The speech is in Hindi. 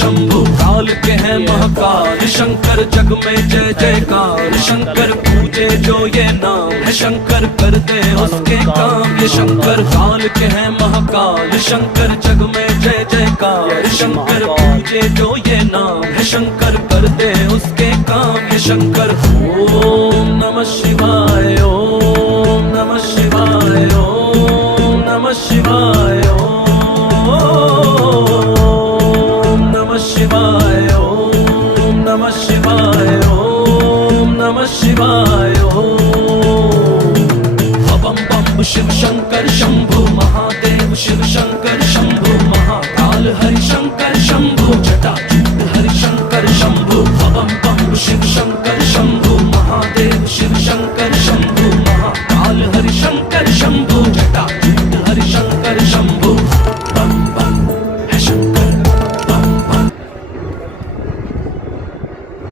शंभु काल के हैं महाकाल शंकर जग में जय जयकार शंकर पूजे जो ये नाम है शंकर कर दे उसके काम ये शंकर काल के हैं महाकाल शंकर जग में जय जयकार शंकर पूजे जो ये नाम है शंकर कर दे उसके काम ये शंकर ओम नमः शिवाय ओम नमः शिवाय ओम नमः शिवाय ओम नमः शिवाय ओम नमः शिवाय ओम नमः शिवाय बम बम शिव शंकर शंभु महादेव शिव शंकर शंभु महाकाल हरि शंकर शंभु जटा